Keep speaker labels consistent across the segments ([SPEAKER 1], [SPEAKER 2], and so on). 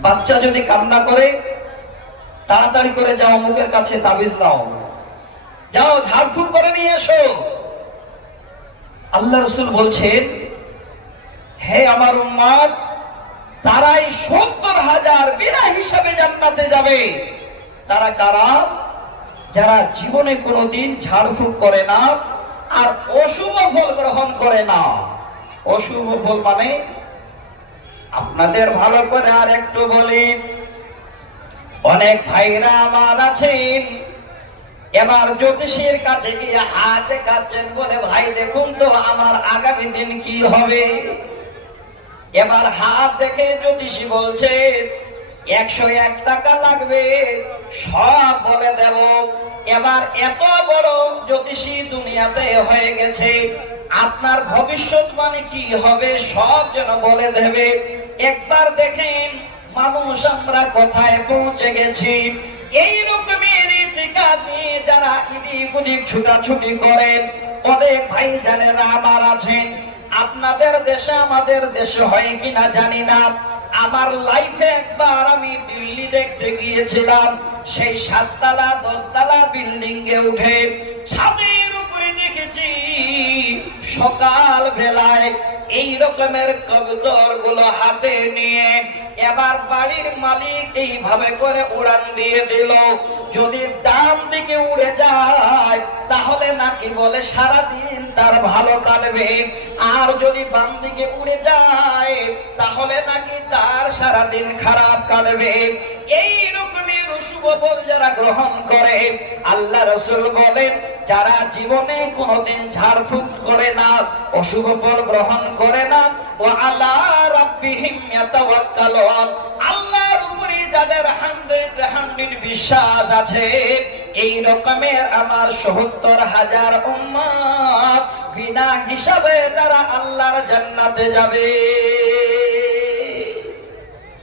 [SPEAKER 1] বাচ্চা যদি কান্না করে, তাড়াতাড়ি করে যাও, মুখের কাছে তাবিজ নাও। যাও, ঝাড়ফুঁক করে নিয়ে এসো। আল্লাহ রসুল বলছেন, হে আমার উম্মাদ, তারাই সত্তর হাজার বিনা হিসাবে জান্নাতে যাবে। তারা কারা? যারা জীবনে কোনোদিন ঝাড়ফুঁক করে না আর অশুভ ফল গ্রহণ করে না। অশুভ ফল মানে আপনাদের ভালো করে আর একটু বলি। অনেক ভাইরা আমার আছেন। এবার জ্যোতিষীর কাছে গিয়ে হাত দেখাচ্ছেন বলে, ভাই, দেখুন তো আমার আগামী দিন কি হবে? এবার হাত দেখে জ্যোতিষী বলছে, একশো এক টাকা লাগবে, সব বলে দেব। এবার এত বড় জ্যোতিষী দুনিয়াতে হয়ে গেছে। আপনার ভবিষ্যৎ মানে কি হবে, সব যেন বলে দেবে। একবার দেখেন মানুষ আমরা কোথায় পৌঁছে গেছি। এই রকমের যারা ইদিক উদিক ছুটাছুটি করেন। অনেক ভাই জানেরা আমার আছেন। আপনাদের দেশে আমাদের দেশে হয় কিনা জানি না। আমার লাইফে একবার আমি দিল্লি দেখতে গিয়েছিলাম। সেই সাততলা, দশতলা বিল্ডিং এ উঠে ছাদের উপরে দেখেছি সকাল বেলায় এই রকমের কবুতরগুলো হাতে নিয়ে এবার বাড়ির মালিক এইভাবে করে উড়ান দিয়ে দিল। যদি ডান দিকে উড়ে যায়, তাহলে নাকি বলে সারাদিন তার ভালো কাটবে। আর যদি বাম দিকে উড়ে যায়, তাহলে নাকি তার সারাদিন খারাপ কাটবে। এই ফল যারা গ্রহণ করে, আল্লাহ রসুল বলেন, যারা জীবনে কোনোদিন ঝাড়ফুঁক করে না, অশুভ গ্রহণ করে না, ও আল্লাহ যাদের হান্ড্রেড হান্ড্রেড বিশ্বাস আছে, এই রকমের আমার সত্তর হাজার উম্মত বিনা হিসাবে তারা আল্লাহর জান্নাতে যাবে।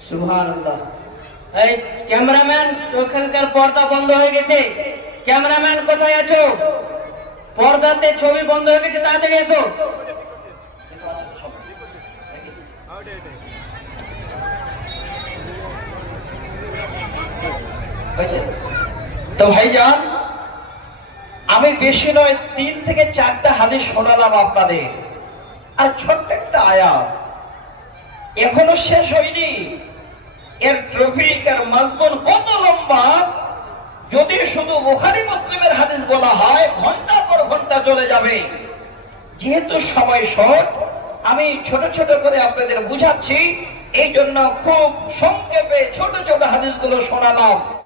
[SPEAKER 2] সুবহানাল্লাহ। এই ক্যামেরাম্যান, ওখানকার পর্দা বন্ধ হয়ে গেছে। ক্যামেরাম্যান, কোথায় আছো? পর্দাতে ছবি বন্ধ হয়ে গেছে, তাড়াতাড়ি এসো।
[SPEAKER 1] তো ভাইজান, আমি বেশি নয় তিন থেকে চারটা হাদিস শোনালাম আপনাদের। আর ছোট্ট একটা আয়াত। এখনও শেষ হয়নি। এর ট্রফিক আর মজমুন কত লম্বা? যদি শুধু বুখারি মুসলিমের হাদিস বলা হয়, ঘণ্টা পর ঘণ্টা চলে যাবে। যেহেতু সময় শর্ট, আমি ছোট ছোট করে আপনাদের বুঝাচ্ছি এই জন্য খুব সংক্ষেপে ছোট ছোট হাদিসগুলো শোনালাম।